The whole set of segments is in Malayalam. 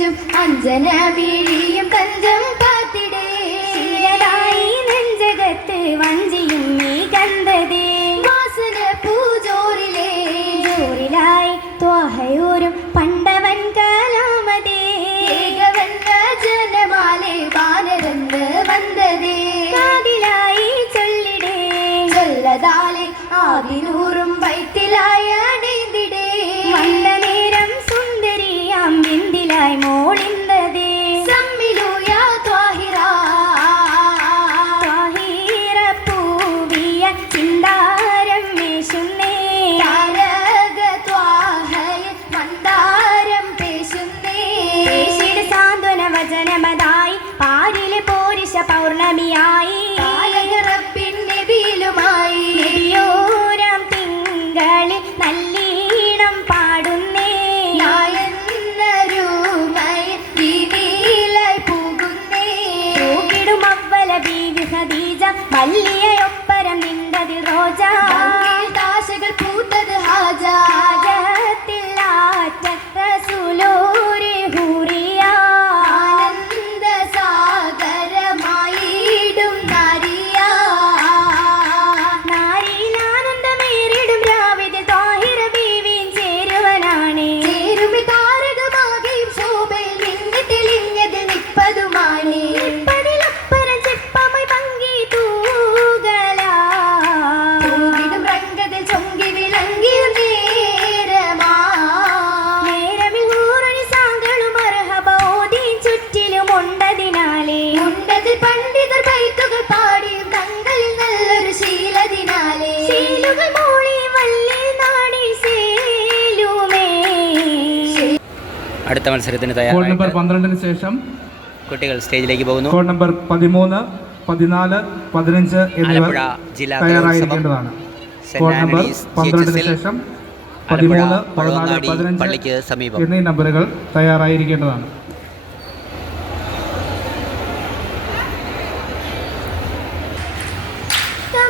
നെഞ്ചും അഞ്ജന വീഴിയും തഞ്ചം കാത്തിടേ നെഞ്ചകത്ത് വഞ്ചിയും നീ കണ്ടതേ വാസന പൂജോറിലേ ജോറിലായി ത്വാഹയോരും പണ്ടവൻ കാലാമതേ ഏകവന്ന ജനമാലെ വാനരന്ന് വന്നതേ കാതിലായി ചൊല്ലിടേ ചൊല്ലതാലെ ആദിനൂറും വൈത്തിലായ അടേന്തിടേ വന്ന നേരം സുന്ദരിയാം ബിന്ദിലായി മോളിന്തതേ സമ്മിലൂയ ത്വാഹിറ ത്വാഹിറ പൂവിയ ചിന്താരം മേശുന്നേ താരക ത്വാഹയ മന്ദാരം പേശുന്നേ പേശിട് സാന്ത്വന വചനമതായി പാരിലെ പോരിശ പൗർണമിയായി റബ്ബിൻ നബിയിലുമായി നബിയോരാം തിങ്കളിൽ നല്ലീണം പാടുന്നേ നായെന്നരുമയിലായി പോകുന്നേ പൂകിടും അവ്വല ബീവി ഖദീജ മല്ലിയൊപ്പരം നിന്നത് റോജ ദാശകൾ പൂത്തത് ഹാജ ഹാജത്തിലാറ്റ റസൂലൂരി ഹൂറിയ ആനന്ദ സാഗരമായിടും നാരിയ നാരിയിൽ ആനന്ദമേറിടും രാവിലെ താഹിറ ബീവിയും ചേരുവനാണ് ചേരുമി താരകമാകെയും ശോഭയിൽ നിന്ന് തെളിഞ്ഞത് നിപ്പതുമാണ് നിപ്പതിലപ്പരം ചെപ്പമായി പങ്കി തൂകലാ തൂകിടും രംഗത്തിൽ ചൊങ്കി വിളങ്ങിയും നേരമാ നേരമിൽ ഊരണി സാങ്കളും അർഹബോധിയും ചുറ്റിലും ഉണ്ടതിനാലേ ഉണ്ടതിൽ പണ്ഡിതർ ബൈത്തുകൾ പാടിയും തങ്ങളിൽ നല്ലൊരു ശീലതിനാലേ ശീലുകൾ മൂളി വല്ലിൽ നാടി സേലുമേ. അടുത്ത മത്സരത്തിന് കോഡ് നമ്പർ തയ്യാറായി 12 ശേഷം കുട്ടികൾ സ്റ്റേജിലേക്ക് പോകുന്നു. കോഡ് നമ്പർ 13, 14, 15 എന്നിവർ ആലപ്പുഴ ജില്ലാ തയ്യാറായിരിക്കേണ്ടതാണ്. സെന്റ് കോഡ് നമ്പർ ആന്റണീസ് 12 ശേഷം 13, 14, 15 പള്ളിക്ക് സമീപം. എന്നീ നമ്പറുകൾ തയ്യാറായിരിക്കേണ്ടതാണ്.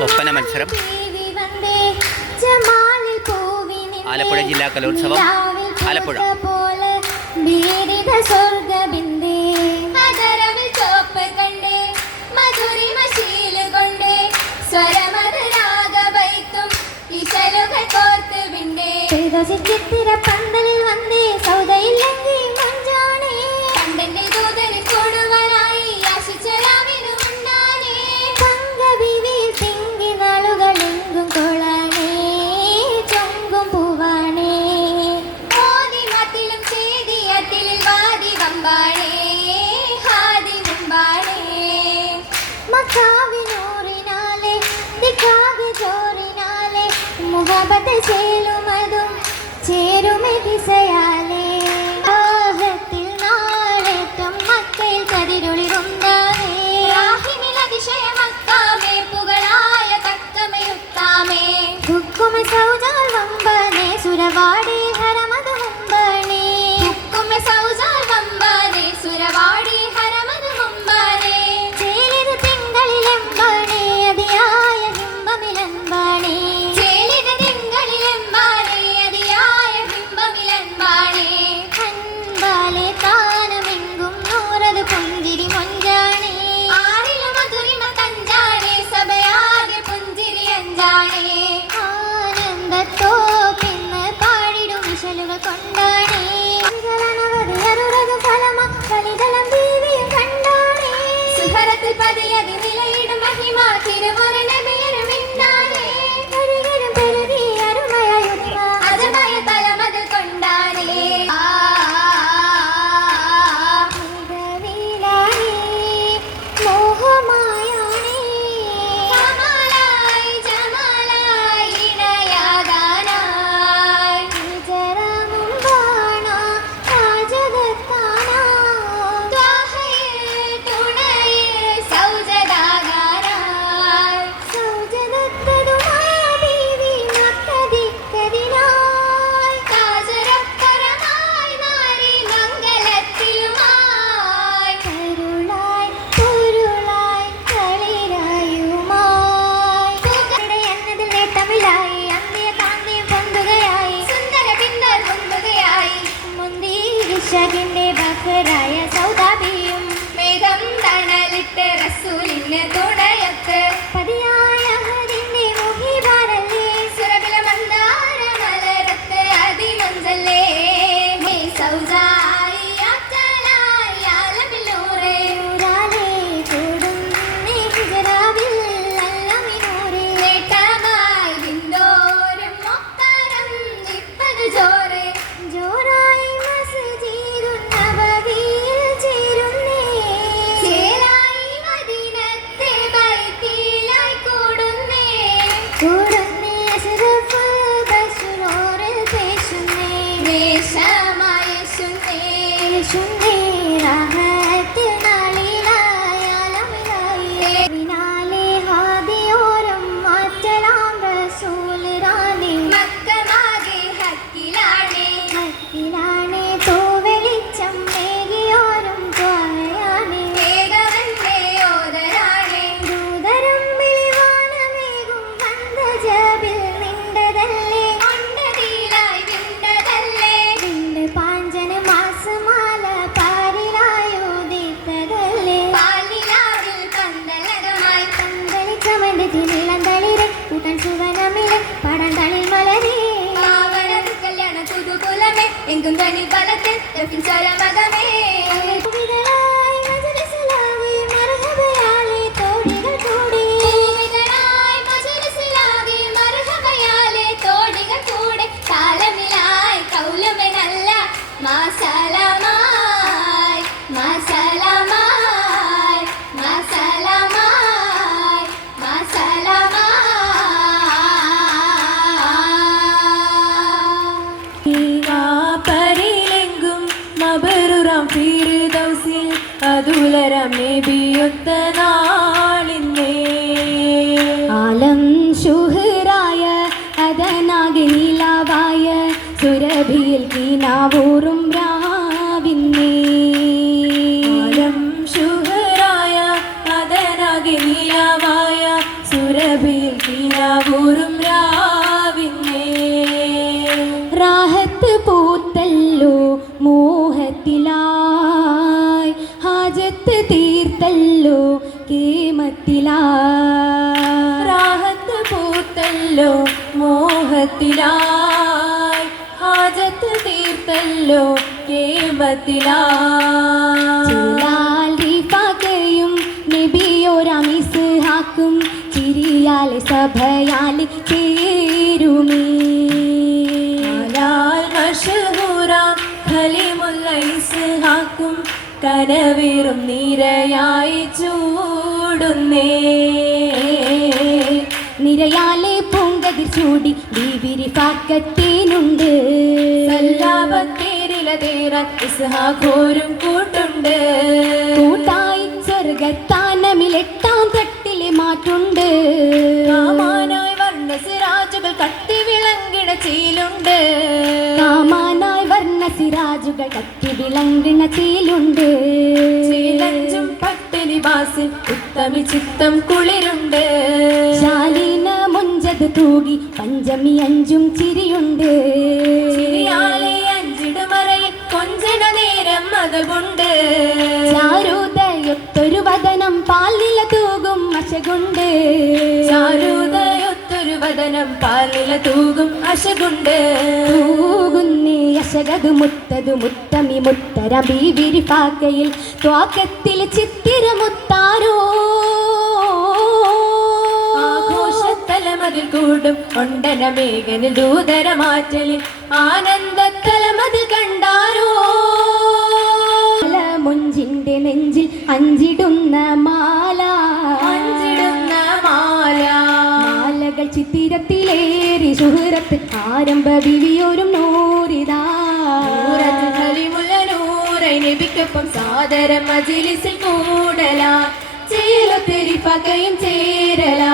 ഒപ്പന മത്സരം ആലപ്പുഴ ജില്ലാ കലോത്സവം ആലപ്പുഴ. പന്തലിൽ വന്നേ സൗദയില്ലെങ്കിൽ മഞ്ചാണേ കണ്ടന്റെ ദൂതന് കൊടുവരായി ആശിച്ചരാവിനുണ്ടാനേ പങ്കവിവിൽ തിങ്ങി നാളുകളെങ്കും കൊളാനേ ചൊങ്കും പൂവാണേ ഓതി മത്തിലും ചേതിയത്തിലും വാതി വമ്പാണേ ഹാദി മുമ്പാണേ മക്കാവിനൂറിനാലെ ദിക്കാകെ ജോറിനാലെ മുഹബത്ത് ചേലുമതും ചേരുമെതി ഇഷകിന്റെ ബഹറായ സൗദാബിയും മേഘം തണലിട്ട് റസൂലിന് തുണയൊത്ത് പതിയായ അഹദിന്റെ മുഹിബാരല്ലേ സുരബില മന്ദാര മലരത്ത് അതിമഞ്ചല്ലേ ഹേ സൗദായി അത്തലായി ആലമിലൂറേ നൂറാലേ കൂടുന്നേ ഹിജറാവിൽ അല്ലമിനൂറേ നേട്ടമായി ദിന്തോരും മൊത്തരം ഇപ്പത് ജോറേ ജോറായി മസ്ജിദുൻ നബവിയിൽ ചേരുന്നേ ചേരായി മദീനത്തെ ബൈത്തിലായി കൂടുന്നേ കൂടുന്നേ അസ്റഫുൽ ബശ്റൂറിൽ പേശുന്നേ വേഷമായി യേശുന്നേ റാഹത്തിൽ നാളിലായി ആലമിലായി വിനാലെ ഹാദിയോരം മാറ്റലാം റസൂൽ റാണി മക്കമാകെ ഹക്കിലാണേ തൂവെളിച്ചം മേകിയോരും ത്വാഴയാണേ വേഗവന്റെ ഓദരാണേ ദൂതരം വിളിവാനമേകും വന്ദജബിൽ നിണ്ടതല്ലേ കൊണ്ടതിലായി വിണ്ടതല്ലേ വിണ്ട് പാഞ്ചന മാസമാല പാരിലായോദിത്തതല്ലേ പാലിലാവിൽ പന്തലകമായി പന്തലിച്ചമന്റെ നിലന്തളിരെ കൂട്ടൻ സുവനമിലെ പടം തളിൽ മലരേ പാവനത് കല്യാണ പുതുകുലമേ എങ്കും തനി ബലത്തിൽ ചരമകമേ വിതളായി മജ്‌ലിസിലാകെ മർഹബയാലെ തോടികൾ കൂടി വിതളായി മജ്‌ലിസിലാകെ മർഹബയാലെ തോടികൾ കൂടെ കാലമിലായി കൗലുമേ നല്ല മാസലമായി മാസലമായി മാസലമായി മാസലമായി പരിലെങ്കും മബറുറാം ഫിർദൗസിൽ അതുലരം നബിയൊത്ത നാളിന്നേ ആലം ശുഹറായ അതനാകെ നിലാവായ സുരഭിയിൽ കിനാവൂറും രാവിന്നേ ആലം ശുഹറായ അതനാകെ നിലാവായ സുരഭിയിൽ കിനാവൂറും രാവിന്നേ റാഹത്ത് പൂത്തല്ലോ മോഹത്തിലായി ഹാജത്ത് തീർത്തല്ലോ കേമത്തിലായി റാഹത്ത് പൂത്തല്ലോ മോഹത്തിലായി ഹാജത്ത് തീർത്തല്ലോ കേമത്തിലായും നബിയോരാമിസ്ഹാക്കും ചിരിയാലെ സഭയാലെ ചേരുമേ മഷഹൂറാം ഖലീമുൽ ഇസ്ഹാക്കും കനവേറും നിരയായി ചൂടുന്നേ നിരയാലെ പൂങ്കതിർ ചൂടി ബീവിരി പാക്കത്തേനുണ്ട് സല്ലാപത്തേരിലതേറാൻ ഇസ്ഹാഖോരും കൂട്ടുണ്ട് കൂട്ടായി സ്വർഗത്താനമിലെട്ടാം തട്ടിലെ മാറ്റുണ്ട് കാമാനായി വർണ്ണ സിറാജുകൾ കത്തി വിളങ്ങിട ചീലുണ്ട് കാമാനായി വർണ്ണ സിറാജുകൾ കത്തി വിളങ്ങിണ ചീലുണ്ട് ചീലഞ്ചും പട്ടിലിബാസിൽ ഉത്തമി ചിത്തം കുളിരുണ്ട് ശാലീന മുഞ്ചത് തൂകി പഞ്ചമി അഞ്ചും ചിരിയുണ്ട് ചിരിയാലെ അഞ്ചിടുമറയിൽ കൊഞ്ചണ നേരം മതമുണ്ട് ചാരുദയൊത്തൊരു വദനം പാലില തൂകും അശകുണ്ട് ചാരുദയൊത്തൊരു വദനം പാലില തൂകും അശകുണ്ട് തൂകുന്നേ അശകതു മുത്തതു മുത്തമി മുത്തര ബീവിരി പാക്കയിൽ ത്വാക്കത്തിൽ ചിത്തിര മുത്താരോ ആഘോഷത്തലമതിൽ കൂടും കൊണ്ടന മേഘനിൽ ദൂതര മാറ്റലിൽ ആനന്ദത്തലമതിൽ കണ്ടാരോ മുഞ്ചിന്റെ നെഞ്ചിൽ അഞ്ചിടുന്ന മാല മാലകൾ ചിത്തിരത്തിലേറി സുഹൃത്ത് ആരംഭ വിവിയോരും നൂറിതാ നബിക്കൊപ്പം സാദര മജിലിസിൽ കൂടലാ ചേലൊത്തിരി പകയും ചേരലാ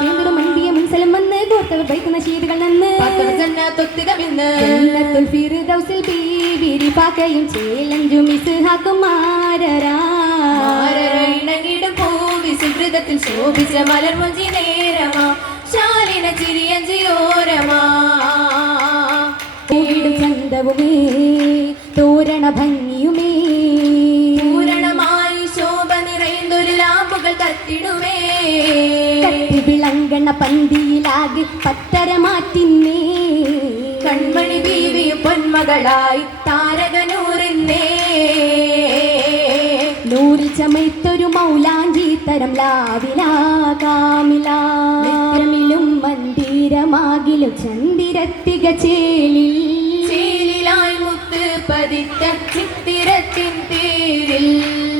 ചേർന്നൊരു മണ്ടിയ മുൻസലം വന്ന് കോർത്തവർ വയ്ക്കുന്ന ശീതുകൾ നന്ന് ജന്നത്തുൽ ഫിർദൗസിൽ ബീവിരി പാക്കയും ചേലഞ്ചും ഇസ്ഹാഖും മാരരായിണങ്ങിടും പൂവി സുഹൃതത്തിൽ ശോഭിച്ച മലർമൊഞ്ചി നേരമാ ശാലിന ചിരിയഞ്ചിയോരമാ ചന്തവുമേ തോരണ ഭംഗിയുമേ പൂരണമായി ശോഭ നിറയുന്നൊരു ലാമ്പുകൾ കത്തിടുമേ കത്തി വിളങ്കണ പന്തിയിലാകെ പത്തരമാറ്റിന്നേ കൺമണി ബീവിയും പൊന്മകളായി താരകനൂറിന്നേ നൂറിൽ ചമയ്ത്തൊരു മൗലാഞ്ചി തരം ലാവിലാകാമിലും മന്ദിരമാകിലും ചന്ദിരത്തിക ചേലിൽ ചേലിലായി മുത്ത് പതിച്ച ചിത്തിരത്തിൻ തേരിൽ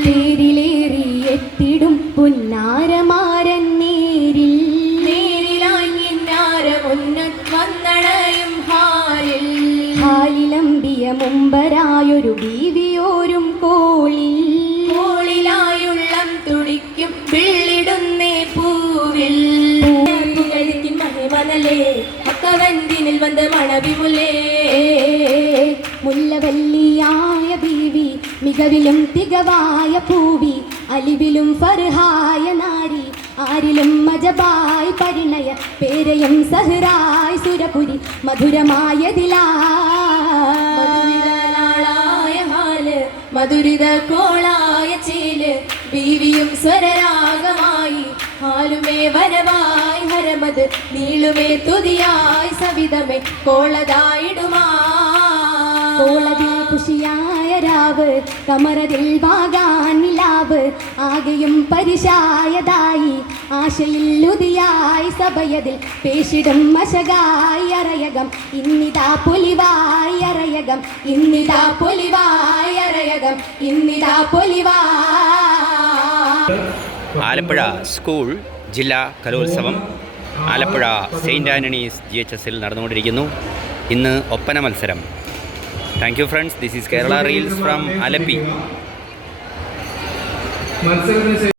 തേരിലേറി എത്തിടും പുന്നാരമാരൻ നേരിൽ നേരിലായി കിന്നാരമുന്നത് വന്നണയും ഹാലിൽ ഹാലിലമ്പിയ മുമ്പരായൊരു ബീവിയോരും കോളിൽ കോളിലായുള്ളം തുടിക്കും വിള്ളിടുന്നേ പൂവിൽ പുകഴ്ത്തിൻ മഹിമനലേ മക്കവന്തിനിൽ വന്ന മണവിമുലേ മുല്ലവല്ലിയായ ബീവി മികവിലും തികവായ പൂവി അലിവിലും ഫർഹായ നാരി ആരിലും മജബായി പരിണയ പേരയും സഹറായി സുരപുരി മധുരിതനാളായ ഹാല് മധുരിത കോളായ ചേല് ബീവിയും സ്വരരാഗമായി ഹാലുമേ വരവായി ഹരമത് നീളുമേ തുതിയായി സവിതമേ കോളതായിടുമാ കോളതിൽ ഖുഷിയായ രാവ് കമറതിൽ വാകാൻ നിലാവ് ആകെയും പരിശായതായി ആശയിൽ ഉതിയായി സഭയതിൽ പേശിടും മശകായി അറയകം ഇന്നിതാ പൊലിവായി അറയകം ഇന്നിതാ പൊലിവായി അറയകം ഇന്നിതാ പൊലിവായി ആലപ്പുഴ സ്കൂൾ ജില്ലാ കലോത്സവം ആലപ്പുഴ സെയിൻറ്റ് ആൻ്റണീസ് GHSൽ നടന്നുകൊണ്ടിരിക്കുന്നു. ഇന്ന് ഒപ്പന മത്സരം. Thank you friends. This is Kerala reels from Alleppey. മത്സരത്തിന്